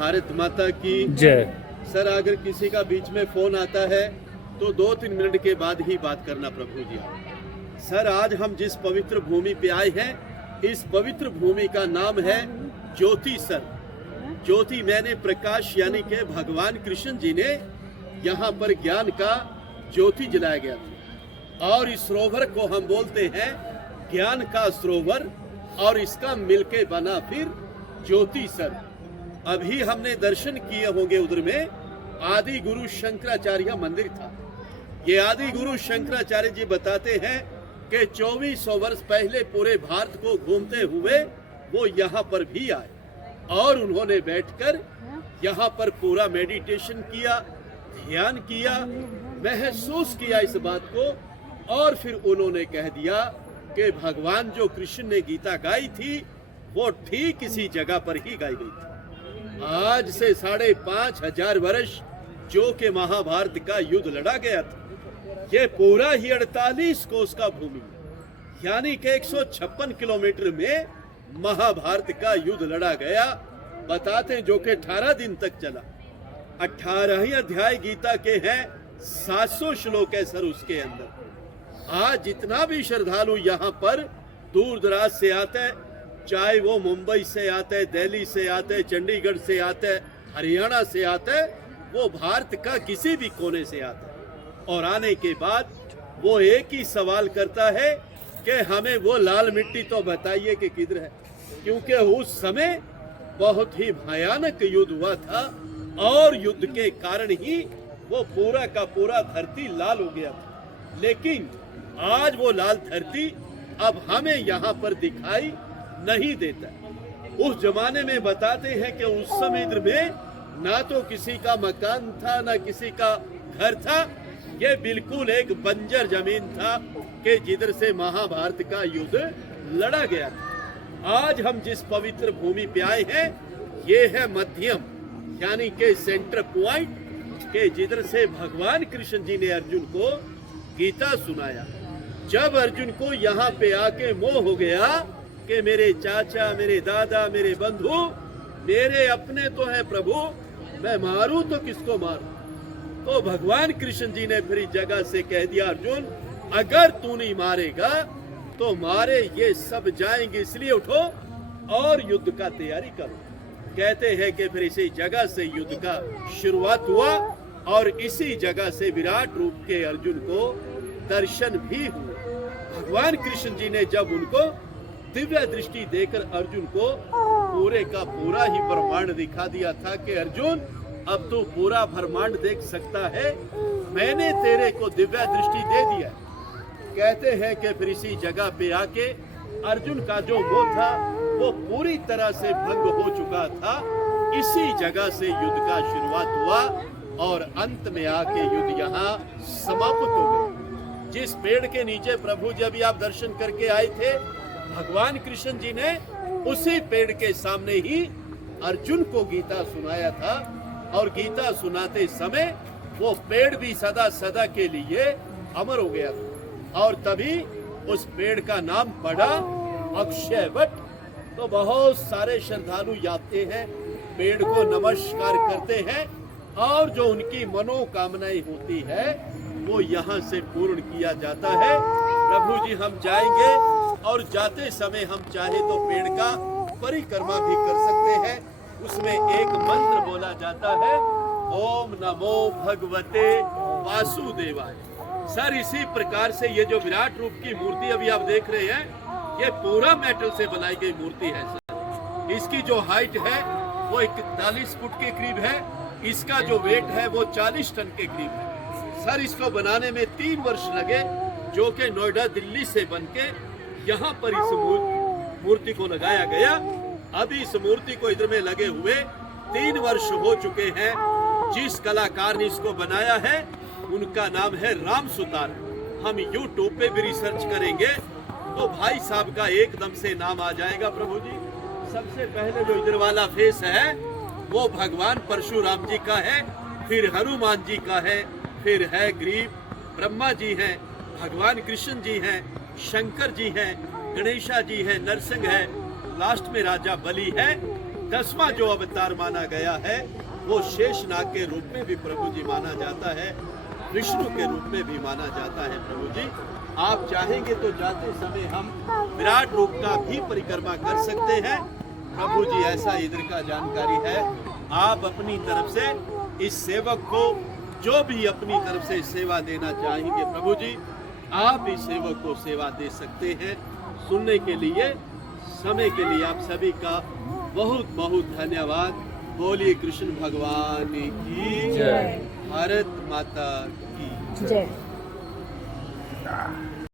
भारत माता की जय। सर, अगर किसी का बीच में फोन आता है तो 2-3 मिनट के बाद ही बात करना प्रभु जी। सर, आज हम जिस पवित्र भूमि पे आए हैं, इस पवित्र भूमि का नाम है ज्योति। सर, ज्योति मैंने प्रकाश यानी के भगवान कृष्ण जी ने यहाँ पर ज्ञान का ज्योति जलाया गया था, और इस सरोवर को हम बोलते हैं ज्ञान का सरोवर, और इसका मिलके बना फिर ज्योति। सर, अभी हमने दर्शन किए होंगे, उधर में आदि गुरु शंकराचार्य मंदिर था। ये आदि गुरु शंकराचार्य जी बताते हैं कि 2400 वर्ष पहले पूरे भारत को घूमते हुए वो यहाँ पर भी आए, और उन्होंने बैठकर यहाँ पर पूरा मेडिटेशन किया, ध्यान किया, महसूस किया इस बात को, और फिर उन्होंने कह दिया कि भगवान जो कृष्ण ने गीता गाई थी वो ठीक इसी जगह पर ही गाई गई थी। आज से 5500 वर्ष जो कि महाभारत का युद्ध लड़ा गया था, ये पूरा ही 48 कोस का भूमि यानी कि 156 किलोमीटर में महाभारत का युद्ध लड़ा गया। बताते हैं जो कि 18 दिन तक चला। 18 अध्याय गीता के हैं, 700 श्लोक है सर उसके अंदर। आज जितना भी श्रद्धालु यहाँ पर दूर दराज से आता है, चाहे वो मुंबई से आता है, दिल्ली से आता है, चंडीगढ़ से आता है, हरियाणा से आता है, वो भारत का किसी भी कोने से आता है, और आने के बाद वो एक ही सवाल करता है कि हमें वो लाल मिट्टी तो बताइए कि किधर है, क्योंकि उस समय बहुत ही भयानक युद्ध हुआ था, और युद्ध के कारण ही वो पूरा का पूरा धरती लाल हो गया था। लेकिन आज वो लाल धरती अब हमें यहाँ पर दिखाई नहीं देता। उस जमाने में बताते हैं कि उस समय इधर में ना तो किसी का मकान था, ना किसी का घर था, ये बिल्कुल एक बंजर जमीन था कि जिधर से महाभारत का युद्ध लड़ा गया था। आज हम जिस पवित्र भूमि पे आए हैं, ये है मध्यम यानी के सेंटर पॉइंट के जिधर से भगवान कृष्ण जी ने अर्जुन को गीता सुनाया। जब अर्जुन को यहाँ पे आके मोह हो गया कि मेरे चाचा, मेरे दादा, मेरे बंधु मेरे अपने तो है प्रभु, मैं मारूं तो किसको मारूं, तो भगवान कृष्ण जी ने फिर इस जगह से कह दिया, अर्जुन अगर तू नहीं मारेगा तो मारे ये सब जाएंगे, इसलिए उठो और युद्ध का तैयारी करो। कहते हैं कि फिर इसी जगह से युद्ध का शुरुआत हुआ, और इसी जगह से विराट रूप के अर्जुन को दर्शन भी हुए। भगवान कृष्ण जी ने जब उनको दिव्य दृष्टि देकर अर्जुन को पूरे का पूरा ही ब्रह्मांड दिखा दिया था कि अर्जुन अब तू पूरा ब्रह्मांड देख सकता है, मैंने तेरे को दिव्य दृष्टि दे दिया। कहते हैं कि फिर इसी जगह पे आके अर्जुन का जो मोह था वो पूरी तरह से भंग हो चुका था। इसी जगह से युद्ध का शुरुआत हुआ, और अंत में आके युद्ध यहाँ समाप्त हो गया। जिस पेड़ के नीचे प्रभु जी अभी आप दर्शन करके आए थे, भगवान कृष्ण जी ने उसी पेड़ के सामने ही अर्जुन को गीता सुनाया था, और गीता सुनाते समय वो पेड़ भी सदा सदा के लिए अमर हो गया था, और तभी उस पेड़ का नाम पड़ा अक्षयवट। तो बहुत सारे श्रद्धालु आते हैं, पेड़ को नमस्कार करते हैं, और जो उनकी मनोकामनाएं होती है वो यहाँ से पूर्ण किया जाता है। प्रभु जी हम जाएंगे, और जाते समय हम चाहे तो पेड़ का परिक्रमा भी कर सकते हैं। उसमें एक मंत्र बोला जाता है, ओम नमो भगवते वासुदेवाय। सर, इसी प्रकार से ये जो विराट रूप की मूर्ति अभी आप देख रहे हैं, ये पूरा मेटल से बनाई गई मूर्ति है सर। इसकी जो हाइट है वो 41 फुट के करीब है, इसका जो वेट है वो 40 टन के करीब है। सर, इसको बनाने में 3 वर्ष लगे, जो कि नोएडा दिल्ली से बनके यहाँ पर इस मूर्ति को लगाया गया। अभी इस मूर्ति को इधर में लगे हुए 3 वर्ष हो चुके हैं। जिस कलाकार ने इसको बनाया है उनका नाम है राम सुतार। हम यूट्यूब पे भी रिसर्च करेंगे तो भाई साहब का एकदम से नाम आ जाएगा प्रभु जी। सबसे पहले जो इधर वाला फेस है वो भगवान परशुराम जी का है, फिर हनुमान जी का है, फिर है ग्रीव, ब्रह्मा जी हैं, भगवान कृष्ण जी हैं, शंकर जी हैं, गणेशा जी हैं, नरसिंह है, लास्ट में राजा बलि है। 10वां जो अवतार माना गया है वो शेषनाग के रूप में भी प्रभु जी माना जाता है, विष्णु के रूप में भी माना जाता है। प्रभु जी आप चाहेंगे तो जाते समय हम विराट रूप का भी परिक्रमा कर सकते हैं। प्रभु जी ऐसा इधर का जानकारी है। आप अपनी तरफ से इस सेवक को जो भी अपनी तरफ से सेवा देना चाहेंगे प्रभु जी आप इस सेवक को सेवा दे सकते हैं। सुनने के लिए, समय के लिए आप सभी का बहुत बहुत धन्यवाद। बोलिए कृष्ण भगवान की जय। भारत माता की जय।